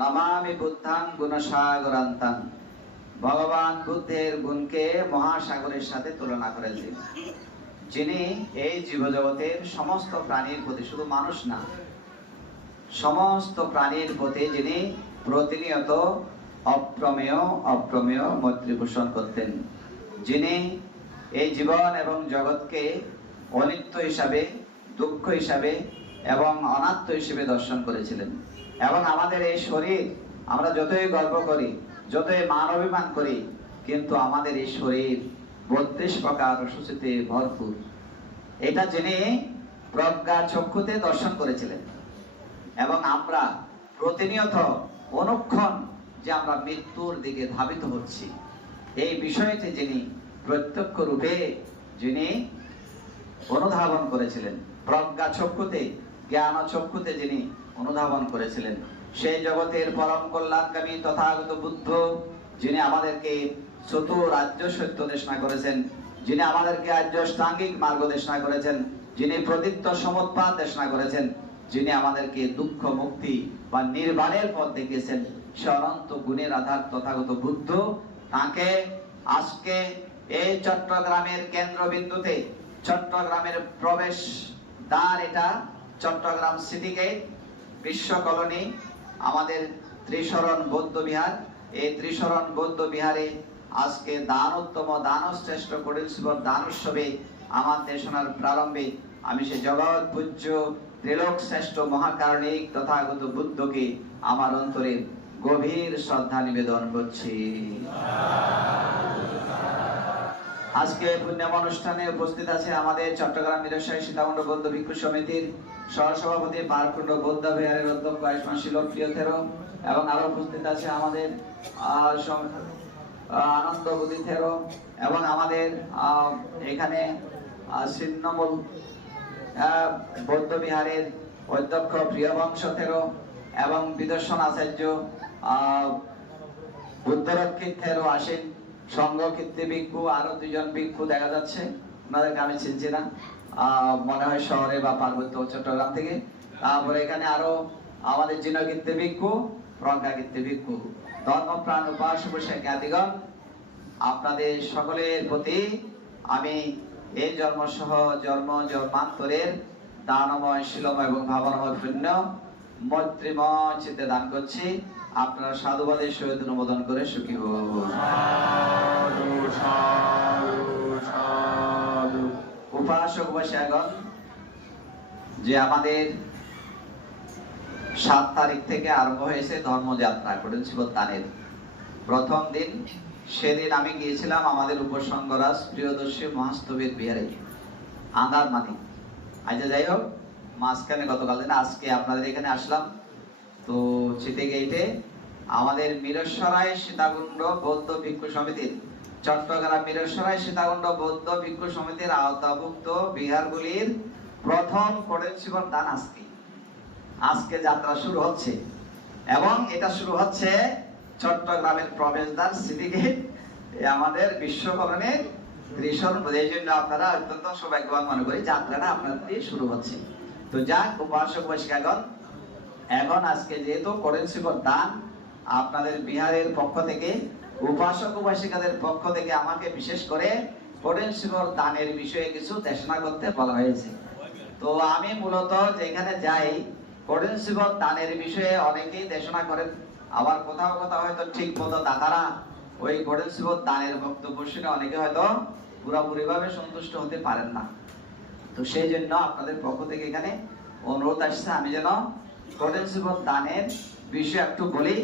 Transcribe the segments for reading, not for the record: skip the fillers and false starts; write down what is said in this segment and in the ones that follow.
নমামি বুদ্ধাং গুণসাগরান্তাং। ভগবান বুদ্ধের গুণকে মহাসাগরের সাথে তুলনা করেছেন, যিনি এই জীবজগতের সমস্ত প্রাণীর প্রতি, শুধু মানুষ না, সমস্ত প্রাণীর প্রতি যিনি প্রতিনিয়ত অপ্রমেয় মৈত্রী পোষণ করতেন, যিনি এই জীবন এবং জগৎকে অনিত্য হিসাবে, দুঃখ হিসাবে এবং অনাত্ম হিসেবে দর্শন করেছিলেন। এবং আমাদের এই শরীর, আমরা যতই গর্ব করি, যতই মান অভিমান করি, কিন্তু আমাদের এই শরীর 32 প্রকার অসুচিতে ভরপুর। এটা যিনি প্রজ্ঞা চক্ষুতে দর্শন করেছিলেন। এবং আমরা প্রতিনিয়ত অনুক্ষণ যে আমরা মৃত্যুর দিকে ধাবিত হচ্ছি, এই বিষয়টি যিনি প্রত্যক্ষ রূপে যিনি অনুধাবন করেছিলেন, প্রজ্ঞা চক্ষুতে, জ্ঞান চক্ষুতে যিনি অনুধাবন করেছিলেন, সেই জগতের পরম কল্যাণকামী তথাগত বুদ্ধ, যিনি আমাদেরকে চতুর আর্য সত্য দেশনা করেছেন, যিনি আমাদেরকে আর্য অষ্টাঙ্গিক মার্গ দেশনা করেছেন, যিনি প্রদীপ্ত সমুৎপাত দেশনা করেছেন, যিনি আমাদেরকে দুঃখ মুক্তি বা নির্বাণের পথ দেখিয়েছেন, সে অনন্ত গুণের আধার তথাগত বুদ্ধ, তাকে আজকে এই চট্টগ্রামের কেন্দ্রবিন্দুতে, চট্টগ্রামের প্রবেশ দ্বার, এটা চট্টগ্রাম সিটি গেট, বিশ্ব কলোনি, আমাদের ত্রিশরণ বৌদ্ধ বিহার। এই ত্রিশরণ বৌদ্ধ বিহারে আজকে দানোত্তম দানশ্রেষ্ঠ কঠিনশিবর দান উৎসবে আমার দেশনার প্রারম্ভে আমি সে জগৎ পূজ্য ত্রিলোক শ্রেষ্ঠ মহাকারণিক তথাগত বুদ্ধকে আমার অন্তরে গভীর শ্রদ্ধা নিবেদন করছি। আজকে পুণ্যম অনুষ্ঠানে উপস্থিত আছে আমাদের চট্টগ্রাম মিরসাই সীতাকুণ্ড বৌদ্ধ ভিক্ষু সমিতির সহসভাপতি পারকুণ্ড বৌদ্ধ বিহারের অধ্যক্ষ আয়ুষ্মান শিলপ্রিয় থেরো, এবং আরো উপস্থিত আছে আমাদের আনন্দ বুদ্ধি থেরো, এবং আমাদের এখানে ছিন্নমূল বৌদ্ধ বিহারের অধ্যক্ষ প্রিয়বংশ থেরো, এবং বিদর্শন আচার্য বুদ্ধরক্ষিত থেরো আসেন, সংঘ কীর্তি ভিক্ষু, আরো 2 জন ভিক্ষু দেখা যাচ্ছে, ওনাদেরকে আমি চিনছি না, মনে হয় শহরে বা পার্বত্য চট্টগ্রাম থেকে। তারপরে এখানে আরো আমাদের জিন কীর্তি ভিক্ষু, প্রজ্ঞা কীর্তি ভিক্ষু, ধর্মপ্রাণ উপাসক জ্ঞাতিগণ, আপনাদের সকলের প্রতি আমি এই জন্মসহ জন্মান্তরের দানময়, শিলময় এবং ভাবনাময় পুণ্য মৈত্রীময় চিত্তে দান করছি। আপনারা সাধুবাদের সহিত অনুমোদন করে সুখী হন। উপাসক উপাসিকাগণ, যে আমাদের 7 তারিখ থেকে আরম্ভ হয়েছে ধর্মযাত্রা কঠিনশিবর দানের প্রথম দিন, সেদিন আমি গিয়েছিলাম আমাদের উপসংগরাজ প্রিয়দর্শী মহাস্তবীর বিহারে আন্দারমানি। আচ্ছা, যাই হোক, মাঝখানে গতকাল দিন আজকে আপনাদের এখানে আসলাম। তো চিতে গেটে আমাদের মিরসরাই সীতাকুণ্ড বৌদ্ধ ভিক্ষু সমিতির, চট্টগ্রাম মিরসরাই সীতাকুণ্ড বৌদ্ধ ভিক্ষু সমিতির আওতাভুক্ত বিহারগুলির প্রথম কঠিনশিবর দান আজকে যাত্রা শুরু হচ্ছে। এবং এটা শুরু হচ্ছে চট্টগ্রামের প্রবেশদ্বার সিটি গেট, আমাদের বিশ্ব কলোনির ত্রিশরণ। এই জন্য আপনারা অত্যন্ত সৌভাগ্যবান মনে করি, যাত্রাটা আপনাদের দিয়ে শুরু হচ্ছে। তো যাক, উপাসক উপাসিকাগণ, এখন আজকে যেহেতু কঠিনশিবর দান, আপনাদের বিহারের পক্ষ থেকে, উপাসক উপাসিকাদের পক্ষ থেকে আমাকে বিশেষ করে কঠিনশিবর দানের বিষয়ে কিছু দেশনা করতে বলা হয়েছে। তো আমি মূলত যেখানে যাই, কঠিনশিবর দানের বিষয়ে অনেকেই দেশনা করেন, আবার কোথাও কোথাও হয়তো ঠিক মতো দাতারা ওই কঠিনশিবর দানের বক্তব্য শুনে অনেকে হয়তো পুরোপুরি ভাবে সন্তুষ্ট হতে পারেন না। তো সেই জন্য আপনাদের পক্ষ থেকে এখানে অনুরোধ আসছে, আমি যেন কঠিনশিবর দানের বিষয়ে একটু বলি।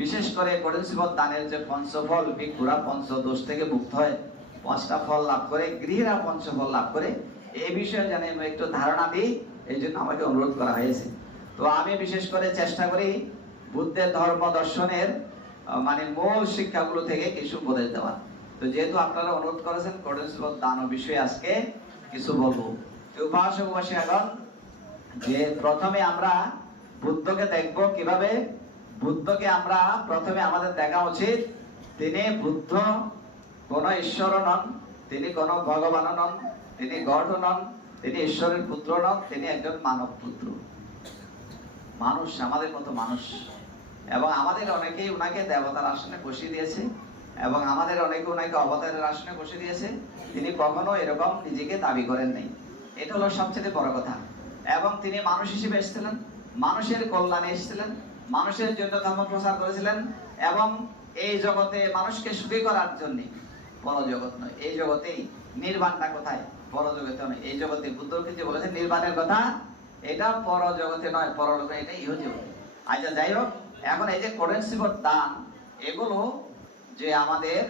বিশেষ করে কঠিনশিবর দানের যে পঞ্চফল, ভিক্ষুরা পঞ্চদোষ থেকে মুক্ত হয়, 5টা ফল লাভ করে, গৃহীরা পঞ্চফল লাভ করে, এই বিষয়ে যেন একটু ধারণা দিই, এই জন্য আমাকে অনুরোধ করা হয়েছে। তো আমি বিশেষ করে চেষ্টা করি বুদ্ধের ধর্ম দর্শনের মানে মূল শিক্ষাগুলো থেকে কিছু উপদেশ দেওয়া। তো যেহেতু আপনারা অনুরোধ করেছেন, কঠিনশিবর দান বিষয়ে আজকে কিছু বলবো। উপাসক উপাসিকাগণ, যে প্রথমে আমরা বুদ্ধকে দেখব কিভাবে। বুদ্ধকে আমরা প্রথমে আমাদের দেখা উচিত, তিনি বুদ্ধ কোন ঈশ্বর নন, তিনি কোন ভগবান নন, তিনি গড নন, তিনি ঈশ্বরের পুত্র নন, তিনি একজন মানব পুত্র, মানুষ, আমাদের মতো মানুষ। এবং আমাদের অনেকেই উনাকে দেবতার আসনে বসিয়ে দিয়েছে, এবং আমাদের অনেকে উনাকে অবতারের আসনে বসিয়ে দিয়েছে। তিনি কখনো এরকম নিজেকে দাবি করেন নাই। এটা হলো সবচেয়ে বড় কথা। এবং তিনি মানুষ হিসেবে এসেছিলেন, মানুষের কল্যাণে এসেছিলেন, মানুষের জন্য ধর্ম প্রচার করেছিলেন, এবং এই জগতে মানুষকে সুখী করার জন্য। পরজগৎ নয়, এই জগতেই। নির্বাণটা কোথায়? পরজগতে নয়, এই জগতে। বুদ্ধ কিন্তু বলেছেন নির্বাণের কথা, এটা পরজগতে নয়, পরলোকে, এটা ইহজগতে। আচ্ছা, যাই হোক, এখন এই যে করেন্সি দান, এগুলো যে আমাদের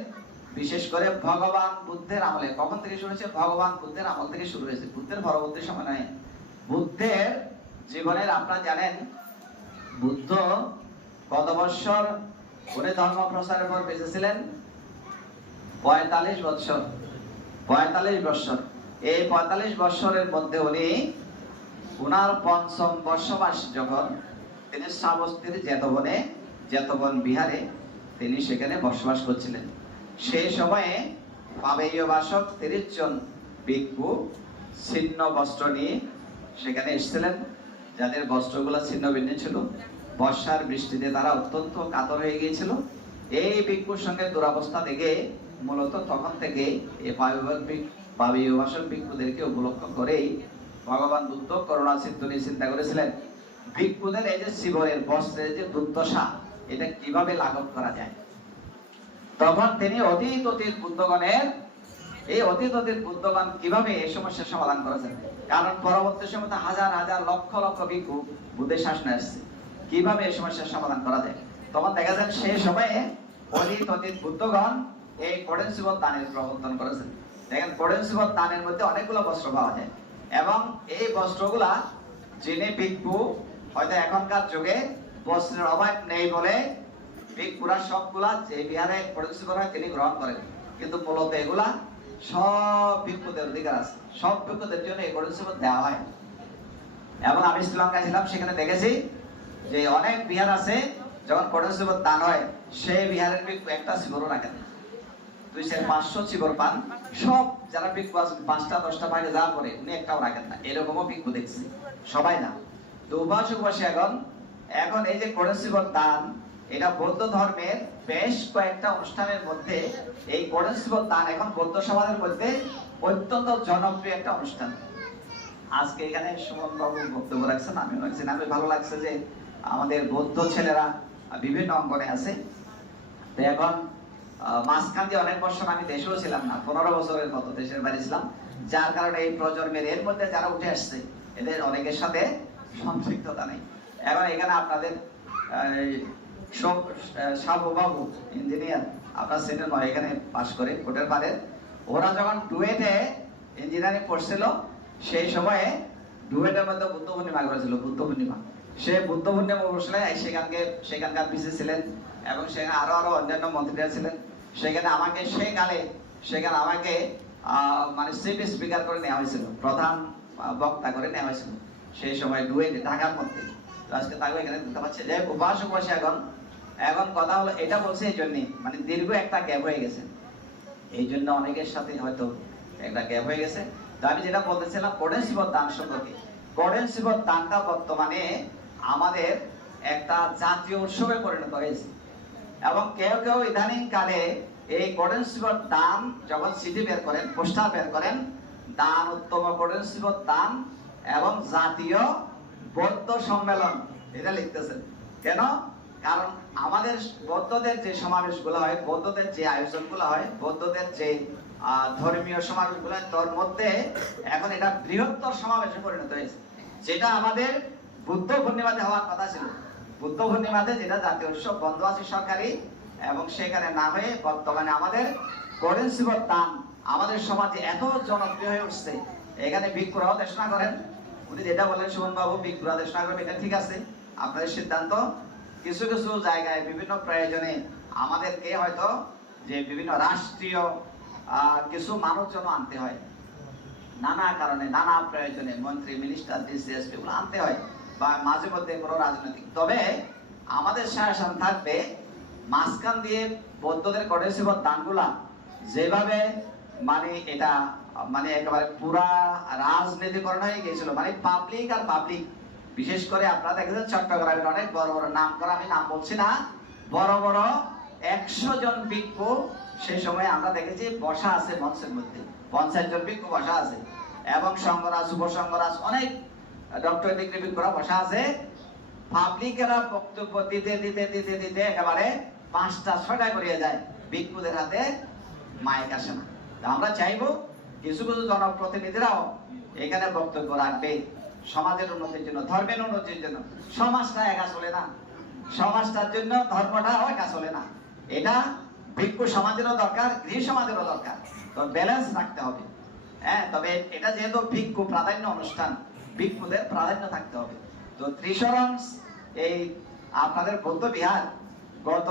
বিশেষ করে ভগবান বুদ্ধের আমলে, কখন থেকে শুরু হয়েছে? ভগবান বুদ্ধের আমল থেকে শুরু হয়েছে, বুদ্ধের পরবর্তী সময় নয়। বুদ্ধের জীবনের আপনারা জানেন, বুদ্ধ কত বৎসর উনি ধর্ম প্রচারের পর বেঁচেছিলেন? 45 বৎসর। 45 বৎসর। এই 45 বৎসরের মধ্যে উনি উনার পঞ্চম বর্ষবাস যখন, তিনি শ্রাবস্তীর জেতবন বিহারে তিনি সেখানে বসবাস করছিলেন। সেই সময়ে পাবেয় বাসক 30 জন ভিক্ষু ছিন্ন বস্ত্র নিয়ে সেখানে এসেছিলেন, যাদের বস্ত্রগুলো ছিন্ন ভিন্ন ছিল। বর্ষার বৃষ্টিতে তারা অত্যন্ত কাতর হয়ে গিয়েছিল। এই ভিক্ষুর সঙ্গে দুরবস্থা দেখে মূলত তখন থেকে এই পাবেয় বাসক ভিক্ষুদেরকে উপলক্ষ করেই ভগবান বুদ্ধ করুণা সিন্ধু নিয়ে চিন্তা করেছিলেন, ভিক্ষুদের এই যে শিবরের বস্ত্রের যে দুর্দশা, এটা কিভাবে লাঘব করা যায়। তখন তিনি অতীত বুদ্ধগণ কিভাবে এই সমস্যার সমাধান করেছেন। কারণ পরবর্তী সময় হাজার হাজার লক্ষ লক্ষ ভিক্ষু বুদ্ধের শাসনে আসছে, কিভাবে এই সমস্যার সমাধান করা যায়। তখন দেখা যায় সেই সময়ে অতীত বুদ্ধগণ এই করেন্সিবত দানের প্রবর্তন করেছেন। দেখেন, করেন্সিবত দানের মধ্যে অনেকগুলো বস্ত্র পাওয়া যায়, এবং এই বস্ত্রগুলা যিনি ভিক্ষু, হয়তো এখনকার যুগে বস্ত্রের অভাব নেই বলে ভিক্ষুরা সবগুলা যে বিহারে করেন্সিবত হয় তিনি গ্রহণ করেন, কিন্তু মূলত এগুলা সব ভিক্ষুদের অধিকার আছে, সব ভিক্ষুদের জন্য এই করেন্সিবত দেওয়া হয়। এবং আমি শ্রীলঙ্কায় ছিলাম, সেখানে দেখেছি যে অনেক বিহার আছে, যখন করেন্সিবত দান হয় সেই বিহারের ভিক্ষু একটা শিবরও রাখেন, 200-500 শিবর পান। সব যারা ভিক্ষু আছে 5টা 10টা বাইরে যা করে উনি একটাও রাখেন না, এরকমও ভিক্ষু দেখছি, সবাই না। তো উপাসী এখন এই যে করেন্সিবত দান, এটা বৌদ্ধ ধর্মের বেশ কয়েকটা অনুষ্ঠানের মধ্যে এই করেন্সিবত দান এখন বৌদ্ধ সমাজের মধ্যে অত্যন্ত জনপ্রিয় একটা অনুষ্ঠান। আজকে এখানে সুমন বাবু বক্তব্য রাখছেন, আমিও রাখছেন। আমি ভালো লাগছে যে আমাদের বৌদ্ধ ছেলেরা বিভিন্ন অঙ্গনে আছে। তো এখন মাঝখান দিয়ে অনেক বছর আমি দেশেও ছিলাম না, 15 বছরের মতো দেশের বাইরে ছিলাম, যার কারণে এই প্রজন্মের এর মধ্যে যারা উঠে আসছে এদের অনেকের সাথে সম্পৃক্ততা নেই। এখন এখানে আপনাদের বাবু ইঞ্জিনিয়ার, আপনার সেটা নয়, এখানে পাশ করে কোটের পারে। ওরা যখন ডুয়েটে ইঞ্জিনিয়ারিং পড়ছিল, সেই সময়ে ডুয়েটের মধ্যে বুদ্ধ পূর্ণিমা করেছিল, বুদ্ধ পূর্ণিমা। সে বুদ্ধ পূর্ণিমা বসলে সেখানকার পিসি ছিলেন, এবং সেখানে আরো অন্যান্য মন্ত্রীরা ছিলেন। সেখানে আমাকে মানে চিফ স্পিকার করে নেওয়া হয়েছিল, প্রধান বক্তা করে নেওয়া হয়েছিল সেই সময় ডুয়েটে, ঢাকার মধ্যে। আজকে তাকে এখানে দিতে পারছে যে উপাসক বসে। এখন কথা হলো, এটা বলছে এই জন্যই, মানে দীর্ঘ একটা গ্যাপ হয়ে গেছে, এই জন্য অনেকের সাথে হয়তো একটা গ্যাপ হয়ে গেছে। তো আমি যেটা বলতেছিলাম করেন্সিবত দান সম্পর্কে, করেন্সিবত দানটা বর্তমানে আমাদের একটা জাতীয় উৎসবে পরিণত হয়েছে। এবং কেউ কেউ ইদানিং কালে এই করেন্সিবত দান যখন সিডি বের করেন, পোস্টার বের করেন, দান উত্তম করেন্সিবত দান এবং জাতীয় বৌদ্ধ সম্মেলন, এটা লিখতেছেন কেন? কারণ আমাদের বৌদ্ধদের যে সমাবেশগুলো হয়, বৌদ্ধদের যে আয়োজনগুলো হয়, বৌদ্ধদের যে ধর্মীয় সমাবেশগুলো হয়, তার মধ্যে এখন এটা বৃহত্তর সমাবেশে পরিণত হয়েছে, যেটা আমাদের বুদ্ধ পূর্ণিমাতে হওয়ার কথা ছিল। বুদ্ধ পূর্ণিমাতে যেটা জাতীয় উৎসব বন্ধ আছে সরকারি, এবং সেখানে না হয়ে বর্তমানে আমাদের করেন্সিবত দান আমাদের সমাজে এত জনপ্রিয় হয়ে উঠছে। এখানে ভিক্ষুরাও দেশনা করেন, উনি যেটা বলেন সুমন বাবু, ভিক্ষুরা দেশনা করেন, এটা ঠিক আছে, আপনাদের সিদ্ধান্ত। কিছু কিছু জায়গায় বিভিন্ন প্রয়োজনে আমাদেরকে হয়তো যে বিভিন্ন রাষ্ট্রীয় কিছু মানুষজন আনতে হয়, নানা কারণে নানা প্রয়োজনে মন্ত্রী, মিনিস্টার, ডিসি, এগুলো আনতে হয়, বা মাঝে মধ্যে কোনো রাজনৈতিক। তবে আমাদের শাসন থাকবে মাঝখান দিয়ে বৌদ্ধদের করেন্সিবত দানগুলা যেভাবে মানে এটা মানে একেবারে পুরা রাজনীতিকরণ হয়ে গিয়েছিল, মানে পাবলিক আর পাবলিক বিশেষ করে আপনারা দেখেছেন চট্টগ্রামের অনেক বড় বড় নাম করা, আমি নাম বলছি না, বড় বড় 100 জন ভিক্ষু সেই সময় আমরা দেখেছি বসা আছে মঞ্চের মধ্যে, 50 জন ভিক্ষু বসা আছে, এবং সংঘরাজ উপসংঘরাজ অনেক ডক্টর ডিগ্রি ভিক্ষুরা বসা আছে। পাবলিকেরা বক্তব্য দিতে দিতে দিতে দিতে একেবারে 5টা 6টা করিয়ে যায়, ভিক্ষুদের হাতে মাইক আসে না। আমরা চাইবো কিছু কিছু জনপ্রতিনিধিরাও এখানে বক্তব্য রাখবে সমাজের উন্নতির জন্য, ধর্মের উন্নতির জন্য। সমাজটা একা চলে না, সমাজটার জন্য ধর্মটাও একা চলে না। এটা ভিক্ষু সমাজেরও দরকার, গৃহ সমাজেরও দরকার, তো ব্যালেন্স রাখতে হবে। হ্যাঁ, তবে এটা যেহেতু ভিক্ষু প্রাধান্য অনুষ্ঠান, ভিক্ষুদের প্রাধান্য থাকতে হবে। তো ত্রিশরণ এই আপনাদের বৌদ্ধ বিহার গত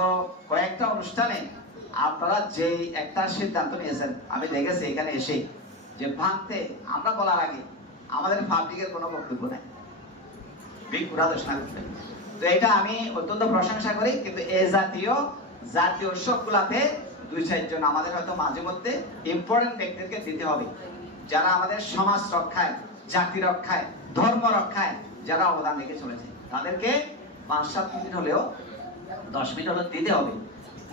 কয়েকটা অনুষ্ঠানে আপনারা যে একটা সিদ্ধান্ত নিয়েছেন আমি দেখেছি এখানে এসে, যে ভাঙতে আমরা বলার আগে আমাদের পাবলিকের কোনো বক্তব্য নাই, ভিক্ষুরা দোষণা করবে। তো এটা আমি অত্যন্ত প্রশংসা করি। কিন্তু এই জাতীয় উৎসবগুলাতে 2-4 জন আমাদের হয়তো মাঝে মধ্যে ইম্পর্টেন্ট ব্যক্তিদেরকে দিতে হবে, যারা আমাদের সমাজ রক্ষায়, জাতি রক্ষায়, ধর্ম রক্ষায় যারা অবদান রেখে চলেছে, তাদেরকে 5-7 মিনিট হলেও 10 মিনিট হলেও দিতে হবে।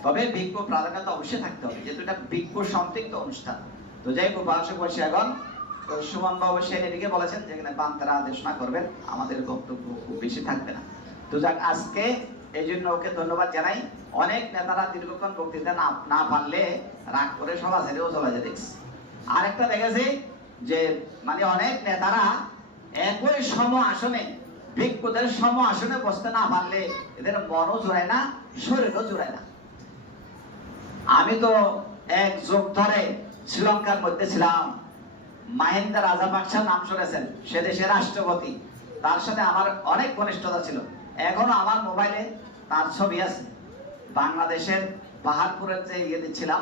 তবে ভিক্ষু প্রাধান্য অবশ্যই থাকতে হবে, যেহেতু এটা ভিক্ষু সম্পৃক্ত অনুষ্ঠান। তো যাই হোক, বাসী এখন সুমন বাবু সেন এদিকে বলেছেন যেখানে বান্তারা আদেশনা করবেন, আমাদের বক্তব্য খুব বেশি থাকবে না। তো যাক, আজকে এই জন্য ওকে ধন্যবাদ জানাই। অনেক নেতারা দীর্ঘক্ষণ বক্তৃতা না পারলে রাগ করে সভা ছেড়েও চলে যায় দেখছি। আরেকটা দেখেছি যে মানে অনেক নেতারা একই সম আসনে, ভিক্ষুদের সম আসনে বসতে না পারলে এদের মনও জোড়ায় না, শরীরও জোড়ায় না। আমি তো 1 যুগ ধরে শ্রীলঙ্কার মধ্যে ছিলাম, মাহিন্দা রাজাপাকসার নাম শুনেছেন, সে দেশের রাষ্ট্রপতি, তার সাথে আমার অনেক ঘনিষ্ঠতা ছিল। এখনো আমার মোবাইলে তার ছবি আছে। বাংলাদেশের পাহাড়পুরের যে ইয়ে দিচ্ছিলাম,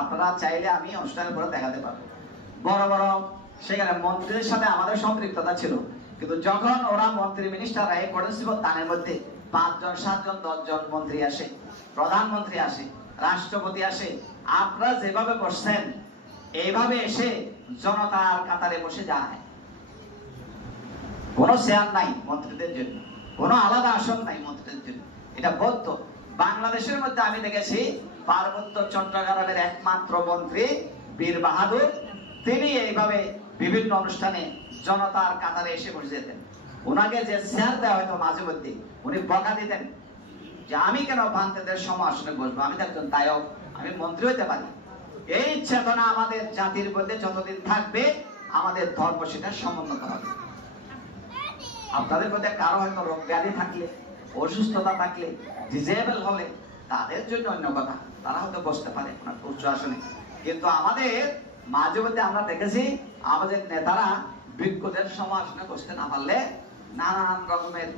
আপনারা চাইলে আমি অনুষ্ঠানের পরে দেখাতে পারবো। বড় বড় সেখানে মন্ত্রীদের সাথে আমাদের সম্পৃক্ততা ছিল, কিন্তু যখন ওরা মন্ত্রী মিনিস্টাররা এই পরিস্থিতির তানের মধ্যে 5 জন 7 জন 10 জন মন্ত্রী আসে, প্রধানমন্ত্রী আসে, রাষ্ট্রপতি আসে, আপনারা যেভাবে বসছেন এইভাবে এসে জনতার কাতারে বসে যায়। কোনো চেয়ার নাই মন্ত্রীদের জন্য, কোনো আলাদা আসন নাই মন্ত্রীদের জন্য। এটা বৌদ্ধ। বাংলাদেশের মধ্যে আমি দেখেছি পার্বত্য চট্টগ্রামের একমাত্র মন্ত্রী বীর বাহাদুর, তিনি এইভাবে বিভিন্ন অনুষ্ঠানে জনতার কাতারে এসে বসে যেতেন। ওনাকে যে চেয়ার দেওয়া হয়তো মাঝে মধ্যে উনি বকা দিতেন যে আমি কেন বান্তাদের সম আসনে বসবো, আমি তো একজন দায়ক, আমি মন্ত্রী হইতে পারি। এই চেতনা আমাদের জাতির মধ্যে যতদিন থাকবে আমাদের ধর্ম সেটা সমুন্নত হবে। আপনাদের মধ্যে কারো হয়তো রোগ ব্যাধি থাকলে, অসুস্থতা থাকলে, ডিজেবল হলে তাদের জন্য অন্য কথা, তারা হয়তো বসতে পারে ওনার উচ্চ আসনে। কিন্তু আমাদের মাঝে মধ্যে আমরা দেখেছি আমাদের নেতারা ভিক্ষুদের সম আসনে বসতে না পারলে নানান রকমের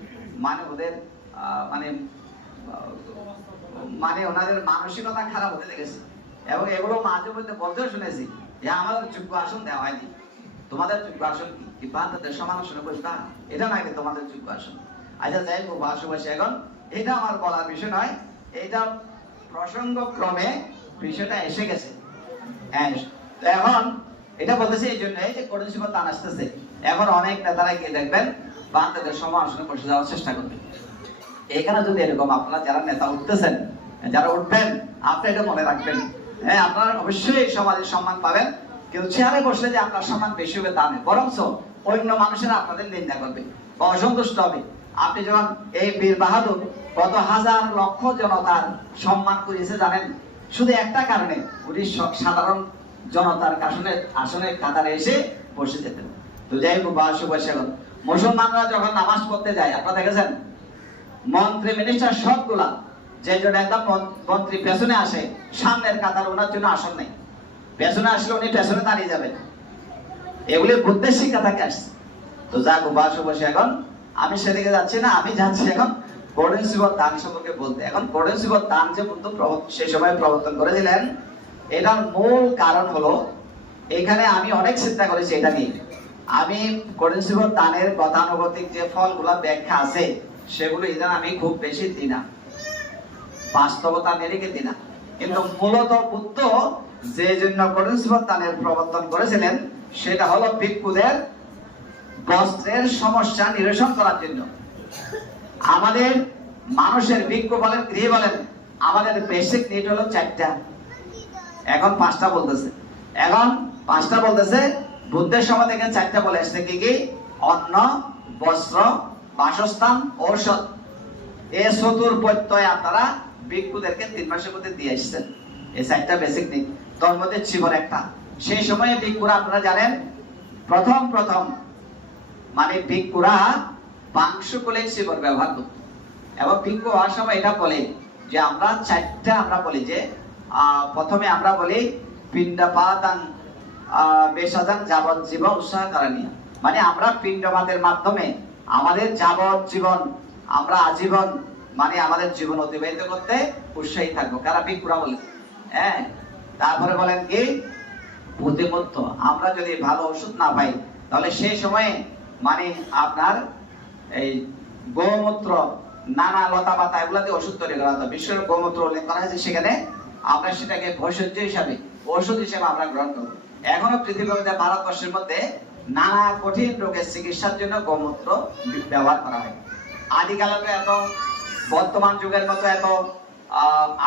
মানে ওদের মানে ওনাদের মানসিকতা খারাপ হতে দেখেছি। এবং এগুলো মাঝে মধ্যে বলতেও শুনেছি যে আমাদের যোগ্য আসন দেওয়া হয়নি, তোমাদের যোগ্য আসন কি বান্তাদের সমান আসনে বসবা, এটা নাকি তোমাদের যোগ্য আসন। আচ্ছা যাই হোক, বাসবাসী এখন এটা আমার বলার বিষয় নয়, এটা প্রসঙ্গ ক্রমে বিষয়টা এসে গেছে। হ্যাঁ, তো এখন এটা বলতেছে এই জন্য যে কঠিন টান আসতেছে, এখন অনেক নেতারা গিয়ে দেখবেন বান্তাদের সমান আসনে বসে যাওয়ার চেষ্টা করবেন। এখানে যদি এরকম আপনারা যারা নেতা উঠতেছেন, যারা উঠবেন, আপনি এটা মনে রাখবেন, হ্যাঁ আপনারা অবশ্যই সমাজের সম্মান পাবেন, কিন্তু চেয়ারে বসলে যে আপনার সম্মান বেশি হবে তা নেই, বরঞ্চ অন্য মানুষেরা আপনাদের নিন্দা করবে বা অসন্তুষ্ট হবে। আপনি যখন এই বীর বাহাদুর কত হাজার লক্ষ জনতার সম্মান করিয়েছে জানেন, শুধু একটা কারণে, উনি সাধারণ জনতার আসনে কাতারে এসে বসে যেতেন। তো যাই হোক, বাসবাসী এখন মুসলমানরা যখন নামাজ পড়তে যায়, আপনারা দেখেছেন মন্ত্রী মিনিস্টার সবগুলা, যে জন্য একদম মন্ত্রী পেছনে আসে, সামনের কাতার ওনার জন্য আসন নেই, পেছনে আসলে উনি পেছনে দাঁড়িয়ে যাবেন। এগুলি বুদ্ধের শিক্ষা থেকে আসছে। তো যাক, বাসবাসী এখন আমি সেদিকে যাচ্ছি না, আমি যাচ্ছি এখন পড়েন্সিবত দান সম্পর্কে বলতে। এখন পড়েন্সিবত দান যে বুদ্ধ সেই সময় প্রবর্তন করেছিলেন, এটার মূল কারণ হলো, এখানে আমি অনেক চিন্তা করেছি এটা নিয়ে। আমি পড়েন্সিবত দানের গতানুগতিক যে ফলগুলা ব্যাখ্যা আছে সেগুলো ইদান আমি খুব বেশি দিই না, বাস্তবতা মেরেকে দিই না। কিন্তু মূলত বুদ্ধ যে জন্য পড়েন্সিবত দানের প্রবর্তন করেছিলেন সেটা হলো ভিক্ষুদের বস্ত্রের সমস্যা নিরসন করার জন্য। আমাদের মানুষের ভিক্ষু বলেন গৃহ বলেন, আমাদের বেসিক নিড হলো 4টা, এখন 5টা বলতেছে। বুদ্ধের সময় থেকে 4টা বলে আসছে। কি কি? অন্ন, বস্ত্র, বাসস্থান, ঔষধ। এই চতুর্পত্যয় আপনারা ভিক্ষুদেরকে 3 মাসের মধ্যে দিয়ে আসছেন। এই 4টা বেসিক নিড, তার মধ্যে জীবন একটা। সেই সময়ে ভিক্ষুরা আপনারা জানেন প্রথম মানে ভিক্ষুরা পাংশুকুলিক জীবন ব্যবহার করত। এবং ভিক্ষু হওয়ার সময় এটা বলে যে আমরা 4টা আমরা বলি যে প্রথমে আমরা বলি পিণ্ডপাদান বেশাদান যাবজ্জীবন উৎসাহকারণীয়, মানে আমরা পিণ্ডপাতের মাধ্যমে আমাদের যাবজ্জীবন আমরা আজীবন মানে আমাদের জীবন অতিবাহিত করতে উৎসাহী থাকবো। কারা? ভিক্ষুরা বলে। হ্যাঁ, তারপরে বলেন কি? প্রতিমত্ত, আমরা যদি ভালো ওষুধ না পাই তাহলে সেই সময়ে মানে আপনার এই গোমূত্র, নানা লতা পাতা এগুলা দিয়ে ওষুধ তৈরি করা হতো। বিশ্বের গোমূত্র উল্লেখ করা হয়েছে, সেখানে আমরা সেটাকে ভেষজ হিসাবে, ওষুধ হিসেবে আমরা গ্রহণ করব। এখনো পৃথিবীতে ভারতবর্ষের মধ্যে নানা কঠিন রোগের চিকিৎসার জন্য গোমূত্র ব্যবহার করা হয়। আদিকালে এত বর্তমান যুগের মতো এত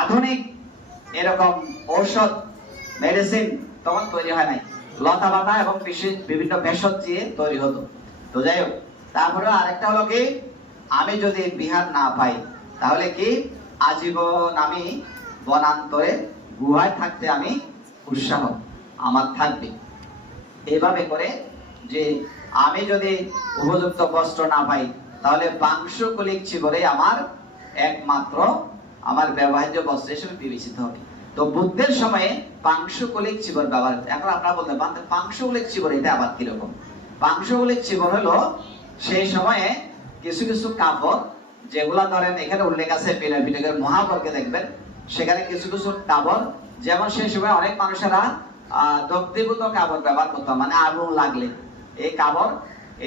আধুনিক এরকম ঔষধ মেডিসিন তখন তৈরি হয় নাই। লতা পাতা এবং বিভিন্ন ভেষজ দিয়ে তৈরি হতো। তো যাই হোক, তারপরে আরেকটা হলো কি? আমি যদি বিহার না পাই তাহলে কি আজীবন আমি বনান্তরে গুহায় থাকতে আমি উৎসাহ আমার থাকবে। এইভাবে করে যে আমি যদি উপযুক্ত বস্ত্র না পাই তাহলে পাংশুকুলিক জীবনে আমার একমাত্র আমার ব্যবহার্য বস্ত্র হিসেবে বিবেচিত হবে। তো বুদ্ধের সময়ে পাংশুকুলিক জীবন ব্যবহার। এখন আপনারা বলতে পারেন পাংশুকুলিক জীবন এটা আবার কিরকম? পাংশুকুলিক জীবন হলো সেই সময়ে কিছু কিছু কাপড়, যেগুলা ধরেন এখানে উল্লেখ আছে বিনয় পিটকের মহাবর্গে দেখবেন, সেখানে কিছু কিছু কাপড়, যেমন সেই সময় অনেক মানুষেরা দগ্ধীভূত কাপড় ব্যবহার করতো, মানে আগুন লাগলে এই কাপড়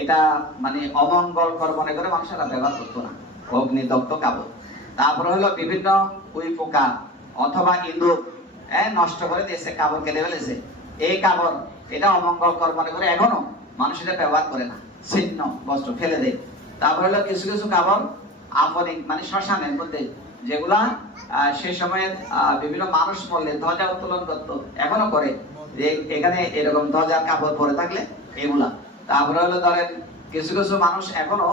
এটা মানে অমঙ্গলকর মনে করে মানুষেরা ব্যবহার করতো না, অগ্নিদগ্ধ কাপড়। তারপরে হলো বিভিন্ন উই পোকা অথবা ইঁদুর নষ্ট করে দিয়েছে, কাপড় কেটে ফেলেছে, এই কাপড় এটা অমঙ্গলকর মনে করে এখনো মানুষ এটা ব্যবহার করে না, ছিন্ন বস্ত্র ফেলে দেয়। তারপরে হলো কিছু কিছু কাপড় আপনিক মানে শ্মশানের মধ্যে, যেগুলা সেই সময়ে বিভিন্ন মানুষ মরলে ধ্বজা উত্তোলন করতো, এখনো করে, এখানে এরকম ধ্বজার কাপড় পরে থাকলে এগুলা। তারপরে হলো ধরেন কিছু কিছু মানুষ এখনো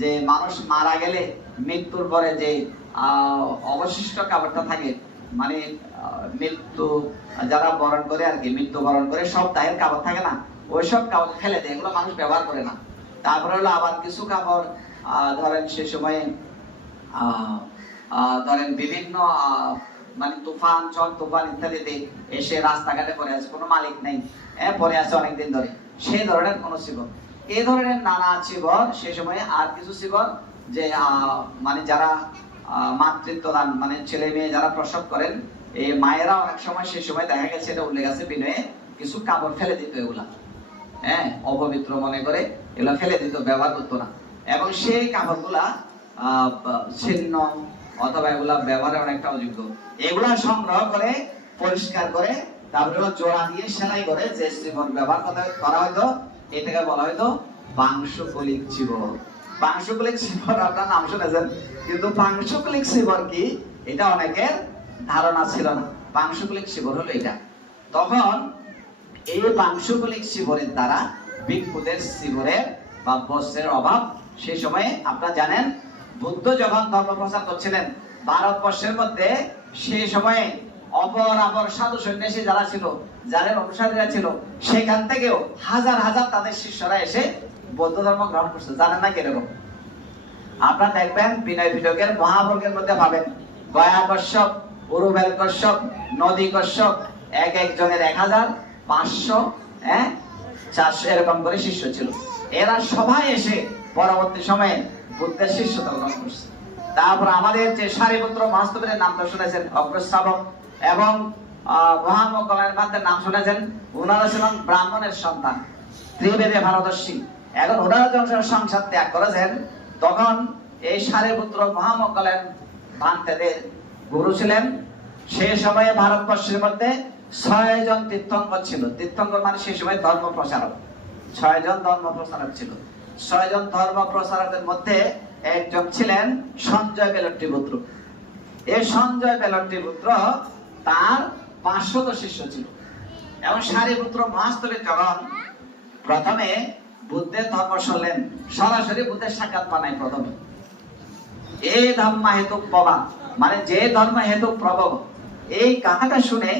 যে মানুষ মারা গেলে মৃত্যুর পরে যে অবশিষ্ট কাপড়টা থাকে, মানে মৃত্যু যারা বরণ করে আর কি, মৃত্যু বরণ করে সব দায়ের কাপড় থাকে না, ওইসব কাপড় ফেলে দেয়, এগুলো মানুষ ব্যবহার করে না। তারপরে হলো আবার কিছু কাপড় ধরেন সে সময়ে ধরেন বিভিন্ন মানে তুফান, ঝড় তুফান ইত্যাদিতে এসে রাস্তাঘাটে পড়ে আছে, কোনো মালিক নেই, পড়ে আছে অনেকদিন ধরে, সেই ধরনের কোন জীবন, এই ধরনের নানা জীবন। সে সময়ে আর কিছু জীবন যে মানে যারা মাতৃত্ব দান মানে ছেলে মেয়ে যারা প্রসব করেন, এই মায়েরা অনেক সময় সে সময় দেখা গেছে, এটা উল্লেখ আছে বিনয়ে, কিছু কাপড় ফেলে দিত, এগুলা অপবিত্র মনে করে এগুলা ফেলে দিত, ব্যবহার করতো না। এবং সেই কাপড়গুলা ছিন্ন অথবা এগুলা ব্যবহারের অনেকটা অযোগ্য, এগুলা সংগ্রহ করে পরিষ্কার করে তারপরে জোড়া দিয়ে সেলাই করে যে জীবন ব্যবহার করা হয়তো, এটাকে বলা হয়তো পাংশুকুলিক জীবন। পাংশুকুলিক জীবন আপনার নাম শুনেছেন, কিন্তু পাংশুকুলিক জীবন কি এটা অনেকের ধারণা ছিল না। পাংশুকুলিক জীবন হলো এটা। তখন এই পাংশুকুলিক জীবনের দ্বারা ভিক্ষুদের জীবনের বা বস্ত্রের অভাব, সেই সময়ে আপনারা জানেন বুদ্ধ যখন ধর্ম প্রচার করছিলেন ভারতবর্ষের মধ্যে, সেই সময়ে অপর সাধু সন্ন্যাসী যারা ছিল, যাদের অনুসারীরা ছিল, সেখান থেকেও হাজার হাজার তাদের শিষ্যরা এসে বৌদ্ধ ধর্ম গ্রহণ করছে। জানেন না কিরকম? আপনারা দেখবেন বিনয় পিটকের মহাবর্গের মধ্যে পাবেন গয়া কশ্যপ, উরুবেল কশ্যপ, নদী কশ্যপ, এক একজনের 1000, 500, 400 এরকম করে শিষ্য ছিল। এরা সবাই এসে পরবর্তী সময়ে বুদ্ধের শিষ্যতা গ্রহণ করছে। তারপর আমাদের যে সারিপুত্র মহাস্তবের নাম তো শুনেছেন, অগ্রশ্রাবক, এবং মহামঙ্গলের ভাতের নাম শুনেছেন, ওনারা ছিলেন ব্রাহ্মণের সন্তান, ত্রিবেদে পারদর্শী। এখন ওনারা যখন সংসার ত্যাগ করেছেন, তখন এই সারিপুত্র মহামঙ্গলের ভান্তেদের গুরু ছিলেন। সেই সময়ে ভারতবর্ষের মধ্যে 6 জন তীর্থঙ্কর ছিল। তীর্থঙ্কর মানে সেই সময় ধর্ম প্রচারক, 6 জন ধর্ম প্রচারক ছিল। 6 জন ধর্ম প্রচারকের মধ্যে একজন ছিলেন সঞ্জয় বেলট্টিপুত্র। এই সঞ্জয় বেলট্টিপুত্র তার 500 শিষ্য ছিল, এবং সারিপুত্র মহাস্তবের যখন প্রথমে বুদ্ধের ধর্ম শুনলেন, সরাসরি বুদ্ধের সাক্ষাৎ বানায় প্রথমে। এই ধর্ম হেতু প্রভা, মানে যে ধর্ম হেতু প্রভব, এই কথাটা শুনে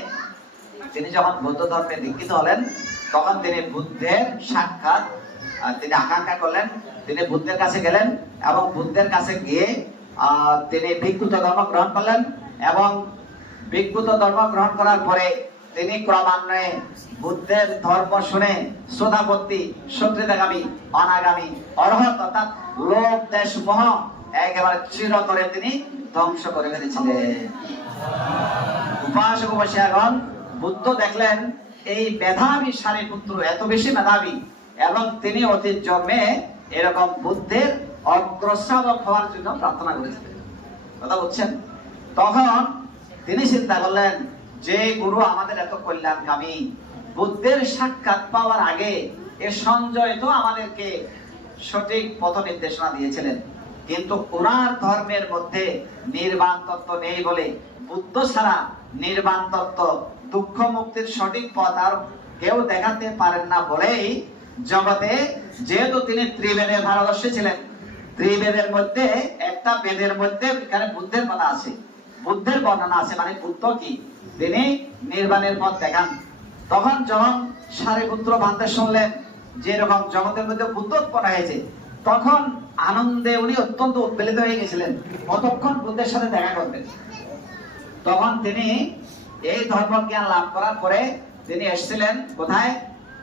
তিনি যখন বৌদ্ধ ধর্মে দীক্ষিত হলেন, তখন তিনি বুদ্ধের সাক্ষাৎ তিনি আকাঙ্ক্ষা করলেন। তিনি বুদ্ধের কাছে গেলেন এবং বুদ্ধের কাছে গিয়ে তিনি ভিক্ষুত ধর্ম গ্রহণ করলেন, এবং ভিক্ষুত ধর্ম গ্রহণ করার পরে তিনি ক্রমান্বয়ে বুদ্ধের ধর্ম শুনে শ্রোতাপত্তি, সত্যিতাগামী, অনাগামী, অরহত অর্থাৎ লোভ, দেশ, মোহ একেবারে চিরতরে তিনি ধ্বংস করে ফেলেছিলেন। উপাসক উপাসিকাগণ বুদ্ধ দেখলেন এই মেধাবী সারিপুত্র এত বেশি মেধাবী, এবং তিনি অতীত জন্মে এরকম বুদ্ধের অগ্রশ্রাবক হওয়ার জন্য প্রার্থনা করেছিলেন। কথা বুঝছেন? তখন তিনি চিন্তা করলেন যে গুরু আমাদের এত কল্যাণকামী, বুদ্ধের সাক্ষাৎ পাওয়ার আগে এ সঞ্জয় তো আমাদেরকে সঠিক পথ নির্দেশনা দিয়েছিলেন, কিন্তু ওনার ধর্মের মধ্যে নির্বাণ তত্ত্ব নেই বলে, বুদ্ধ ছাড়া নির্বাণ তত্ত্ব, দুঃখ মুক্তির সঠিক পথ আর কেউ দেখাতে পারেন না বলেই জগতে, যেহেতু তিনি ত্রিবেদের পারদর্শী ছিলেন, ত্রিবেদের মধ্যে একটা বেদের মধ্যে এখানে বুদ্ধের কথা আছে, বুদ্ধের বর্ণনা আছে, মানে বুদ্ধ কি তিনি নির্বাণের পথ দেখান। তখন যখন সারিপুত্র ভান্তে শুনলেন যে এরকম জগতের মধ্যে বুদ্ধ উৎপন্ন হয়েছে, তখন আনন্দে উনি অত্যন্ত উৎপেলিত হয়ে গেছিলেন, কতক্ষণ বুদ্ধের সাথে দেখা করবেন। তখন তিনি এই ধর্ম জ্ঞান লাভ করার পরে তিনি এসেছিলেন কোথায়?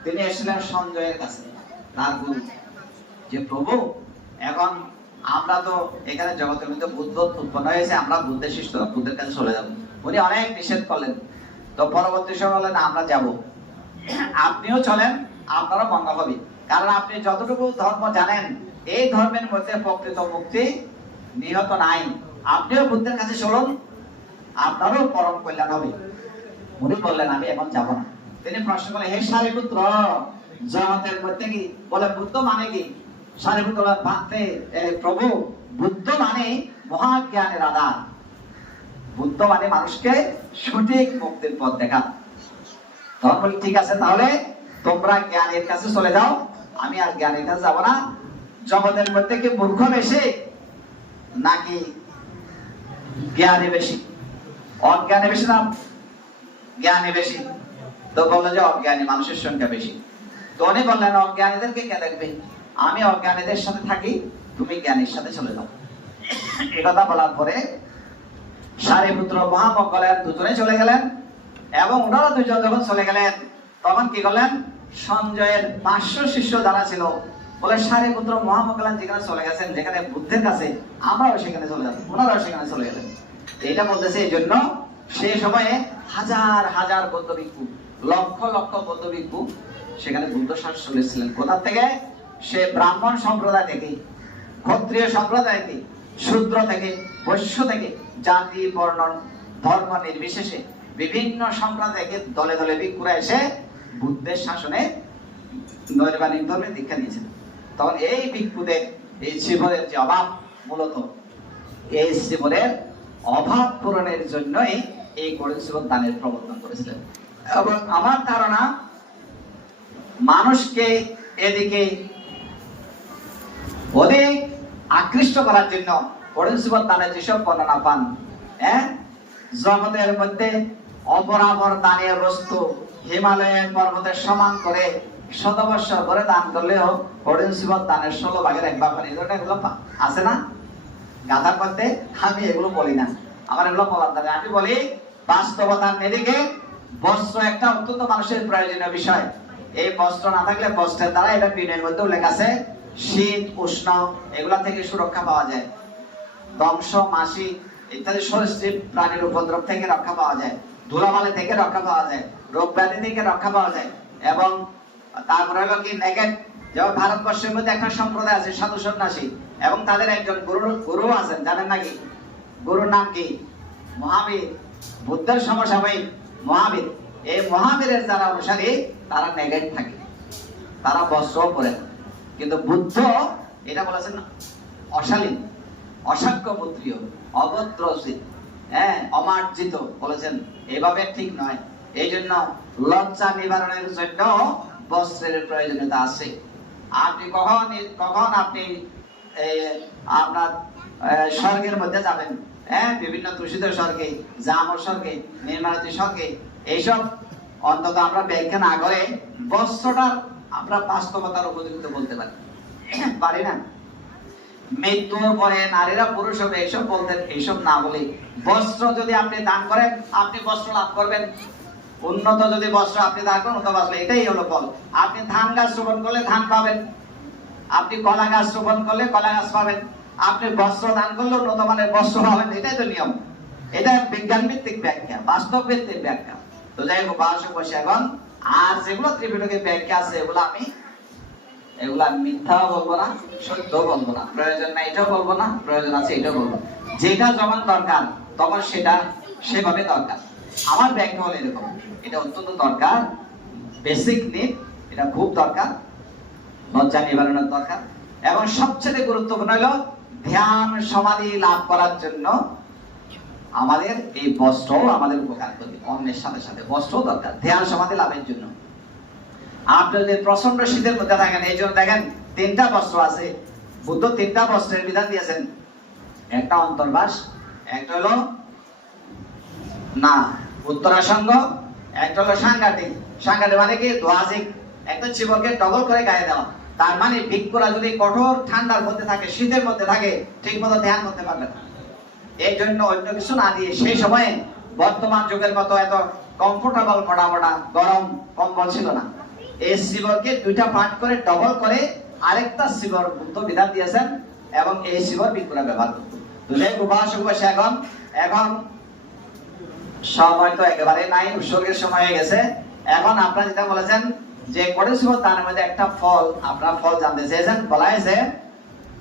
তিনি এসেছিলেন সঞ্জয়ের কাছে, তার গুরু, যে প্রভু এখন আমরা তো এখানে জগতের মধ্যে বুদ্ধ উৎপন্ন হয়েছে, আমরা বুদ্ধের শিষ্য, বুদ্ধের কাছে চলে যাব। উনি অনেক নিষেধ করলেন। তো পরবর্তী সময় বললেন আমরা যাব, আপনিও চলেন, আপনারও মঙ্গল হবে, কারণ আপনি যতটুকু ধর্ম জানেন এই ধর্মের মধ্যে প্রকৃত মুক্তি নিহত নাই, আপনিও বুদ্ধের কাছে চলুন, আপনারও পরম কল্যাণ হবে। উনি বললেন আমি এখন যাব না। তিনি প্রশ্ন করলেন, হে সারিপুত্র, জগতের মধ্যে কি বলে বুদ্ধ মানে কি? সারিপুত্র ভাবতে, প্রভু বুদ্ধ মানে মহাজ্ঞানের আধার, বুদ্ধ মানে মানুষকে সঠিক মুক্তির পথ দেখা। তখন বলি ঠিক আছে, তাহলে তোমরা জ্ঞানের কাছে চলে যাও, আমি আর জ্ঞানের কাছে যাব না। জগতের মধ্যে কি মূর্খ বেশি নাকি জ্ঞানী বেশি? অজ্ঞানী বেশি না জ্ঞানী বেশি? তো বললো যে অজ্ঞানী মানুষের সংখ্যা বেশি। তো উনি বললেন অজ্ঞানীদেরকে কে দেখবে, আমি অজ্ঞানীদের সাথে থাকি, তুমি জ্ঞানীর সাথে চলে যাও। এই কথা বলার পরে সারিপুত্র মহামঙ্গলের দুজনে চলে গেলেন, এবং ওনারা দুজন যখন চলে গেলেন তখন কি করলেন, সঞ্জয়ের 500 শিষ্য যারা ছিল বলে সারিপুত্র মহামঙ্গলান যেখানে চলে গেছেন, যেখানে বুদ্ধের কাছে, আমরাও সেখানে চলে যাব, ওনারাও সেখানে চলে গেলেন। এইটা বলতেছে এই জন্য সেই সময়ে হাজার হাজার বৌদ্ধ ভিক্ষু, লক্ষ লক্ষ বৌদ্ধ ভিক্ষু সেখানে বুদ্ধ শাসন শুনেছিলেন। কোথা থেকে? সে ব্রাহ্মণ সম্প্রদায় থেকে, ক্ষত্রিয় সম্প্রদায় থেকে, শূদ্র থেকে, বৈশ্য থেকে, জাতি, বর্ণ, ধর্ম নির্বিশেষে বিভিন্ন সম্প্রদায় থেকে দলে দলে ভিক্ষুরা এসে বুদ্ধের শাসনে নৈর্বাণিক ধর্মে দীক্ষা নিয়েছেন। তখন এই ভিক্ষুদের এই জীবনের যে অভাব, মূলত এই জীবনের অভাব পূরণের জন্যই এই কঠিন জীবন দানের প্রবর্তন করেছিলেন। এবং আমার ধারণা মানুষকে এদিকে অধিক আকৃষ্ট করার জন্য কঠিন জীবন দানের যেসব বর্ণনা পান, জগতের মধ্যে অপরাপর দানীয় বস্তু হিমালয়ের পর্বতের সমান করে শতবর্ষ করে দান করলেও কঠিন জীবন দানের 16 ভাগের 1 ভাগ এই ধরনের এগুলো আছে না গাথার মধ্যে? আমি এগুলো বলি না, আমার এগুলো বলার দ্বারা আমি বলি বাস্তবতার নিরিখে বস্ত্র একটা অত্যন্ত মানুষের প্রয়োজনীয় বিষয়। এই বস্ত্র না থাকলে বস্ত্রের দ্বারা, এটা বিনয়ের মধ্যে উল্লেখ আছে, শীত উষ্ণ এগুলা থেকে সুরক্ষা পাওয়া যায়, দংশ মাসি ইত্যাদি সরীসৃপ প্রাণীর উপদ্রব থেকে রক্ষা পাওয়া যায়, ধুলাবালি থেকে রক্ষা পাওয়া যায়, রোগ ব্যাধি থেকে রক্ষা পাওয়া যায়। এবং তারপরে হলো কি নেগেট, যেমন ভারতবর্ষের মধ্যে একটা সম্প্রদায় আছে সাধু সন্ন্যাসী, এবং তাদের একজন গুরু আছেন, জানেন নাকি? গুরুর নাম কি? মহাবীর, বুদ্ধের সমসাময়িক মহাবীর। এই মহাবীরের যারা অনুসারী তারা নেগেট থাকে, তারা বস্ত্র পরে, কিন্তু বুদ্ধ এটা বলেছেন অশালীন, অসাক্ষ্যপুত্রীয়, অভদ্রশীল, অমার্জিত বলেছেন, এভাবে ঠিক নয়। এই জন্য লজ্জা নিবারণের জন্য বস্ত্রের প্রয়োজনীয়তা আছে। আপনি কখন আপনি আপনার স্বর্গের মধ্যে যাবেন, বিভিন্ন দূষিত স্বর্গে, জামর স্বর্গে, নির্মাণিত স্বর্গে, এইসব অন্তত আমরা ব্যাখ্যা না করে বস্ত্রটার আমরা বাস্তবতার উপযুক্ত বলতে পারি না। মৃত্যুর পরে নারীরা পুরুষ হবে এইসব বলতেন, এইসব না বলে বস্ত্র যদি আপনি দান করেন আপনি বস্ত্র লাভ করবেন। উন্নত যদি বস্ত্র আপনি দান করেন উন্নত বস্ত্র, এটাই হলো ফল। আপনি ধান গাছ রোপণ করলে ধান পাবেন, আপনি কলা গাছ রোপণ করলে কলা গাছ পাবেন, আপনি বস্ত্র দান করলে উন্নত মানের বস্ত্র পাবেন। এটাই তো নিয়ম। এটা বিজ্ঞান ভিত্তিক ব্যাখ্যা, বাস্তব ভিত্তিক ব্যাখ্যা। তো যাই হোক, এখন আর যেগুলো ত্রিপিটকের ব্যাখ্যা আছে এগুলা মিথ্যা বলবো না, সত্য বলবো না, প্রয়োজন নাই এটাও বলবো না, প্রয়োজন আছে এটাও বলবো। যেটা যখন দরকার তখন সেটা সেভাবে দরকার। আমার ব্যাখ্যা হলো এরকম, এটা অত্যন্ত দরকার, বেসিক নিড, এটা খুব দরকার, লজ্জা নিবারণের দরকার। এবং সবচেয়ে গুরুত্বপূর্ণ হলো ধ্যান সমাধি লাভ করার জন্য আমাদের এই বস্ত্র আমাদের উপকার করে, অন্যের সাথে সাথে বস্ত্র দরকার ধ্যান সমাধি লাভের জন্য। আপনি যদি প্রচন্ড শীতের মধ্যে থাকেন, এই জন্য দেখেন 3টা বস্ত্র আছে। বুদ্ধ 3টা বস্ত্রের বিধান দিয়েছেন। একটা অন্তর্বাস, একটা হলো না উত্তরাসঙ্গ, একটা হলো সাংঘাতিক। সাংঘাতিক মানে কি? দোয়াজিক, একটা চিবকে ডবল করে গায়ে দেওয়া। তার মানে ভিক্ষুরা যদি কঠোর ঠান্ডার মধ্যে থাকে, শীতের মধ্যে থাকে, ঠিক মতো ধ্যান করতে পারবে না। এই জন্য অন্য কিছু না দিয়ে সেই সময়ে বর্তমান যুগের মতো এত কমফোর্টেবল মোটা গরম কম্বল ছিল না। এই শিবরকে 2টা পার্ট করে ডবল করে আরেকটা শিবর বুদ্ধ বিধান দিয়েছেন, এবং এই শিবর ভিক্ষুরা ব্যবহার করত। এখন সময় তো একেবারে নাই, উৎসর্গের সময় হয়ে গেছে। এখন আপনারা যেটা বলেছেন যে করেছিল তার মধ্যে একটা ফল, আপনারা ফল জানতে চেয়েছেন। বলা হয়েছে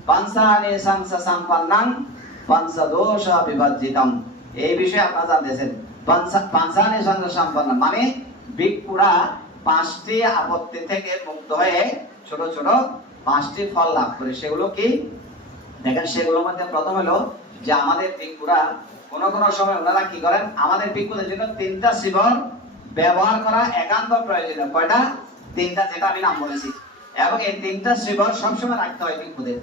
পাঞ্চানি সংসা সম্পন্নাং পঞ্চদোষ বিভাজিতম। এই বিষয়ে আপনারা জানতেছেন। পাঞ্চানি সংসা সম্পন্ন মানে ভিক্ষুরা 5টি আপত্তি থেকে মুক্ত হয়ে ছোট ছোট 5টি ফল লাভ করে। সেগুলো কি দেখেন, সেগুলোর মধ্যে প্রথম হলো যে আমাদের ভিক্ষুরা কোন সময় ওনারা কি করেন, আমাদের ভিক্ষুদের জন্য 3টা শিবর ব্যবহার করা একান্ত প্রয়োজনীয়। কয়টা? 3টা, যেটা আমি নাম বলেছি। এবং এই 3টা শিবর সবসময় রাখতে হয় ভিক্ষুদের।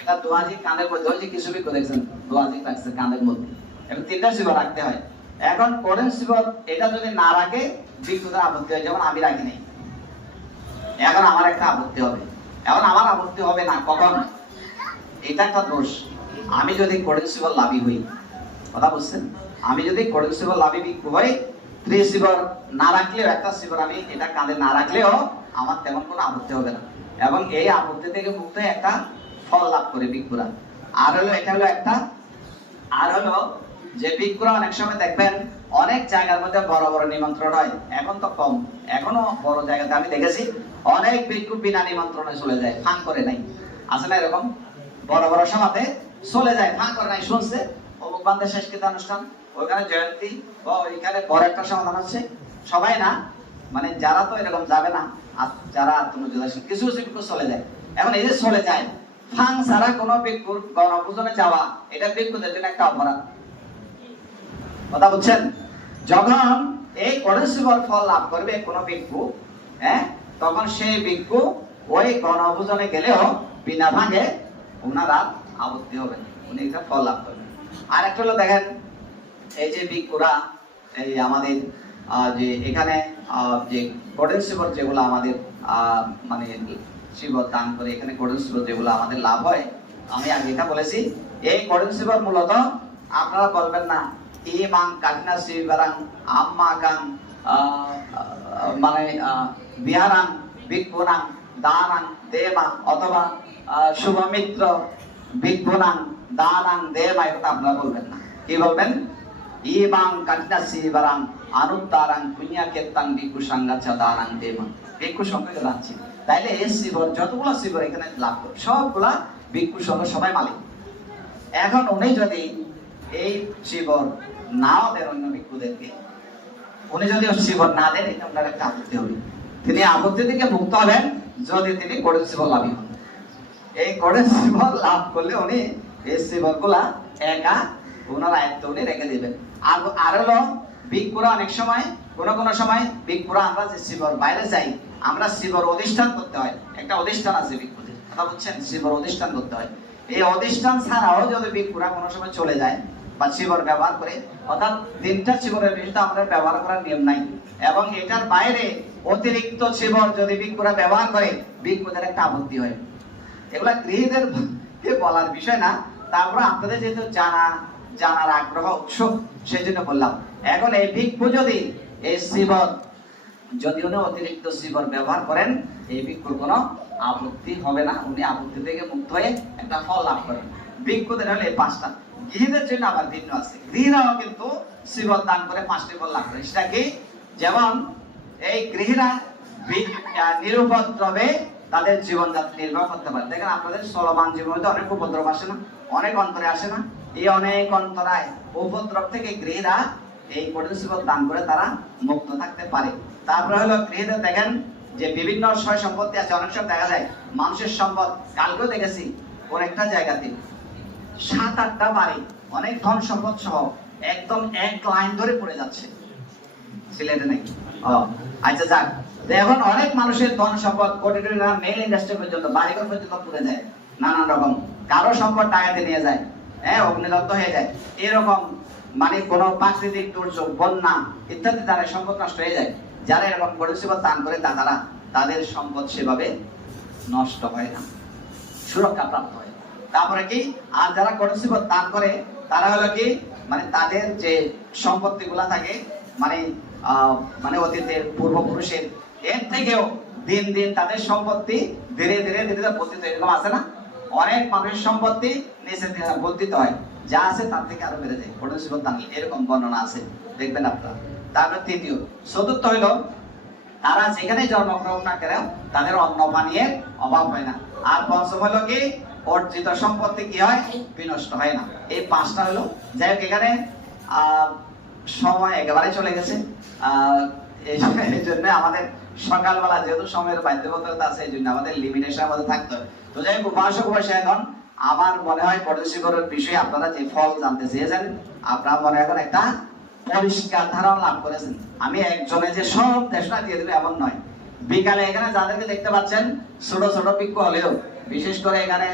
এটা দোয়াজি কাঁধের মধ্যে, ওই যে কিছু ভিক্ষু দেখছেন দোয়াজি রাখছে কাঁধের মধ্যে, এবং 3টা শিবর রাখতে হয়। এখন কোরেন শিবর এটা যদি না রাখে ভিক্ষুদের আপত্তি হয়, যেমন আমি রাখি নাই, এখন আমার একটা আপত্তি হবে। এখন আমার আপত্তি হবে না কখন? এটা একটা দোষ। আমি যদি কোরেন শিবর লাভি হই, কথা বুঝছেন, আমি যদি কোরেন শিবর লাভি ভিক্ষু হই, 3 শিবর না রাখলেও, একটা শিবর আমি এটা কাঁধে না রাখলেও আমার তেমন কোনো আপত্তি হবে না। এবং এই আপত্তি থেকে মুক্ত হয়ে একটা ফল লাভ করে ভিক্ষুরা। আর হলো এটা হলো একটা, আর হলো যে ভিক্ষুরা অনেক সময় দেখবেন অনেক জায়গার মধ্যে বড় বড় নিমন্ত্রণ হয়, এখন তো কম, এখনো বড় জায়গাতে আমি দেখেছি অনেক ভিক্ষু বিনা নিমন্ত্রণে চলে যায়, ফাঁক করে নাই। আছে না এরকম? বড় বড় সভাতে চলে যায়, ফাঁক করে নাই, শুনছে অমুক বান্ধে শেষকৃত অনুষ্ঠান, ওইখানে জয়ন্তী বা ওইখানে বড় একটা সমাধান হচ্ছে, সবাই না, মানে যারা তো এরকম যাবে না, যারা আত্মনির্ভরশীল কিছু ভিক্ষু চলে যায়। এখন এই যে চলে যায়, ফাং ছাড়া কোনো ভিক্ষুর গণপূজনে যাওয়া, এটা ভিক্ষুদের জন্য একটা অপরাধ। কথা বুঝছেন? যখন এই করেশিবর ফল লাভ করবে কোন ভিক্ষু, তখন সেই ভিক্ষু ওই গণপূজনে গেলেও বিনা ভাঙে ওনারা আপত্তি হবে, উনি একটা ফল লাভ করবেন। আর একটা হলো দেখেন, এই যে ভিক্ষুরা এই আমাদের যে এখানে যে কোডেন শিবর যেগুলো আমাদের মানে শিবর দান করে, এখানে কোডেন শিবর যেগুলো আমাদের লাভ হয়, আমি আগে এটা বলেছি, এই কোডেন শিবর মূলত আপনারা বলবেন না ইমাং কাটনা শিবরাং আম্মাকাং মানে বিহারাং ভিক্ষুনাং দানাং দেবা, অথবা শুভমিত্র ভিক্ষুনাং দানাং দেবা, এটা আপনারা বলবেন না। কি বলবেন? ইমাং কাটনা শিবরাং আনুত্তারাং পুণ্যক্ষেত্রাং ভিক্ষু সংঘাচ্ছা দানাং দেবা, ভিক্ষু সংঘে যাচ্ছে। তাইলে এই শিবর যতগুলো শিবর এখানে লাভ করে সবগুলা ভিক্ষু সংঘ সবাই মালিক। এখন উনি যদি এই শিবর নাও দেন অন্য ভিক্ষুদেরকে, উনি যদি শিবর না দেন, এটা ওনার একটা আপত্তি হবে। তিনি আপত্তি থেকে মুক্ত হবেন যদি তিনি কোডেন শিবর লাভী হন। এই কঠিন জীবন লাভ করলে উনি এই জীবন গুলা একা ওনার আয়ত্তে উনি রেখে দিবেন। আর হলো ভিক্ষুরা অনেক সময় কোন সময় ভিক্ষুরা আমরা যে শিবর বাইরে যাই, আমরা শিবর অধিষ্ঠান করতে হয়, একটা অধিষ্ঠান আছে ভিক্ষুদের, কথা বুঝছেন, শিবর অধিষ্ঠান করতে হয়। এই অধিষ্ঠান ছাড়াও যদি ভিক্ষুরা কোনো সময় চলে যায় বা শিবর ব্যবহার করে, অর্থাৎ তিনটা শিবরের বেশি আমাদের ব্যবহার করার নিয়ম নাই, এবং এটার বাইরে অতিরিক্ত শিবর যদি ভিক্ষুরা ব্যবহার করে ভিক্ষুদের একটা আপত্তি হয়। এগুলা গৃহীদের বলার বিষয় না, তারপরে আপনাদের যেহেতু জানার আগ্রহ উৎসুক সেই জন্য বললাম। এখন এই ভিক্ষু যদি এই শিবর যদি উনি অতিরিক্ত শিবর ব্যবহার করেন, এই ভিক্ষুর কোনো আপত্তি হবে না, উনি আপত্তি থেকে মুক্ত হয়ে একটা ফল লাভ করেন। ভিক্ষুদের হলে এই পাঁচটা, গৃহীদের জন্য আবার ভিন্ন আছে, গৃহীরাও কিন্তু শিবর দান করে পাঁচটি ফল লাভ করে। সেটা কি? যেমন এই গৃহীরা নিরুপদ্রবে তাদের জীবনযাত্রা নির্বাহ করতে পারে। দেখেন আপনাদের চলমান জীবনে অনেক উপদ্রব আসে না, অনেক অন্তরে আসে না, এই অনেক অন্তরায় উপদ্রব থেকে গৃহীরা এই কঠিন শিবর দান করে তারা মুক্ত থাকতে পারে। তারপরে হলো গৃহীদের দেখেন যে বিভিন্ন সয় সম্পত্তি আছে, অনেক সময় দেখা যায় মানুষের সম্পদ, কালকেও দেখেছি কোন একটা জায়গাতে 7-8টা বাড়ি, অনেক ধন সম্পদ সহ একদম এক লাইন ধরে পড়ে যাচ্ছে সিলেটে নাকি। আচ্ছা যাক, এখন অনেক মানুষের ধন সম্পদ কোটি কোটি টাকা, মেল ইন্ডাস্ট্রি পর্যন্ত, বাড়িঘর পর্যন্ত পুড়ে যায়, নানান রকম, কারো সম্পদ টাকাতে নিয়ে যায়, অগ্নিদগ্ধ হয়ে যায়, এরকম মানে কোনো প্রাকৃতিক দুর্যোগ, বন্যা ইত্যাদি দ্বারা সম্পদ নষ্ট হয়ে যায়। যারা এরকম কঠিন শিবর দান করে তারা তাদের সম্পদ সেভাবে নষ্ট হয় না, সুরক্ষা প্রাপ্ত হয়। তারপরে কি, আর যারা কঠিন শিবর দান করে তারা হলো কি, মানে তাদের যে সম্পত্তি গুলা থাকে, মানে অতীতের পূর্বপুরুষের, এর থেকেও দিন দিন তাদের সম্পত্তি ধীরে ধীরে ধীরে বর্ধিত, এরকম আছে না, অনেক মানুষের সম্পত্তি নিচে বর্ধিত হয়, যা আছে তার থেকে আরো বেড়ে যায় কঠিন শিবর দান, এরকম বর্ণনা আছে, দেখবেন আপনারা। তারপর তৃতীয়, চতুর্থ হইল তারা যেখানে জন্মগ্রহণ না করে তাদের অন্ন পানীয়ের অভাব হয় না। আর পঞ্চম হলো কি, অর্জিত সম্পত্তি কি হয়, বিনষ্ট হয় না। এই পাঁচটা হলো, যাই হোক এখানে সময় একেবারে চলে গেছে, এই জন্য আমাদের সকালবেলা যেহেতু সময়ের বাধ্যবাধকতা আছে, এই জন্য আমাদের লিমিটেশনের মধ্যে থাকতে হয়। তো যাই হোক, উপাসক বসে এখন আমার মনে হয় কঠিন শিবরের বিষয়ে আপনারা যে ফল জানতে চেয়েছেন, আপনারা মনে এখন একটা পরিষ্কার ধারণা লাভ করেছেন। আমি একজনে যে সব দেশটা দিয়ে দেবে এমন নয়। বিকালে এখানে যাদেরকে দেখতে পাচ্ছেন ছোট ছোট ভিক্ষু হলেও, বিশেষ করে এখানে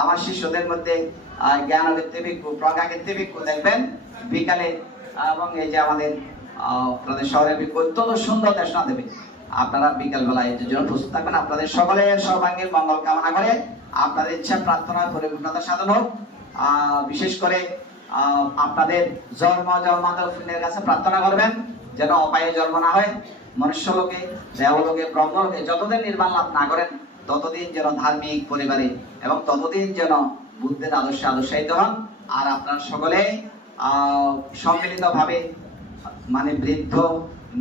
আমার শিষ্যদের মধ্যে জ্ঞানবৃত্তি ভিক্ষু, প্রজ্ঞাবৃত্তি ভিক্ষু দেখবেন বিকালে, এবং এই যে আমাদের আপনাদের শহরের ভিক্ষু অত্যন্ত সুন্দর দেশনা দেবে। আপনারা বিকাল বেলায় এর জন্য প্রস্তুত থাকবেন। আপনাদের সকলের সর্বাঙ্গীন মঙ্গল কামনা করে আপনাদের ইচ্ছা প্রার্থনা পরিপূর্ণতা সাধন হোক। বিশেষ করে আপনাদের জন্মান্তরের কাছে প্রার্থনা করবেন যেন অপায়ে জন্ম না হয়, মনুষ্যলোকে, দেবলোকে, ব্রহ্মলোকে যতদিন নির্বাণ লাভ না করেন ততদিন যেন ধার্মিক পরিবারে এবং ততদিন যেন বুদ্ধের আদর্শে আদর্শায়িত হন। আর আপনার সকলে সম্মিলিত ভাবে, মানে বৃদ্ধ,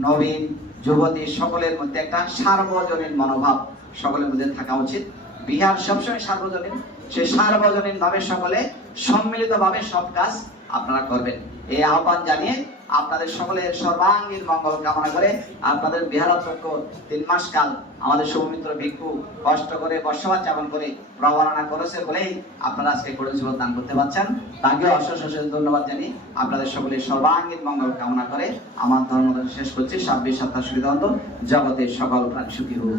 নবীন, যুবতী সকলের মধ্যে একটা সার্বজনীন মনোভাব সকলের মধ্যে থাকা উচিত। বিহার সবসময় সার্বজনীন, সেই সার্বজনীন ভাবে সকলে সম্মিলিত ভাবে সব কাজ আপনারা করবেন, এই আহ্বান জানিয়ে আপনাদের সকলের সর্বাঙ্গীন মঙ্গল কামনা করে আপনাদের বিহারাধ্যক্ষ 3 মাস কাল আমাদের শুভমিত্র ভিক্ষু কষ্ট করে বর্ষবাদ যাপন করে প্রবর্তনা করেছে বলেই আপনারা আজকে কঠিন শিবর দান করতে পারছেন। তাকেও অশেষ অশেষ ধন্যবাদ জানিয়ে আপনাদের সকলের সর্বাঙ্গীন মঙ্গল কামনা করে আমার ধর্ম শেষ করছি। 26 সপ্তাহ সুবিধান্ত জগতের সকল প্রাণ সুখী হোক।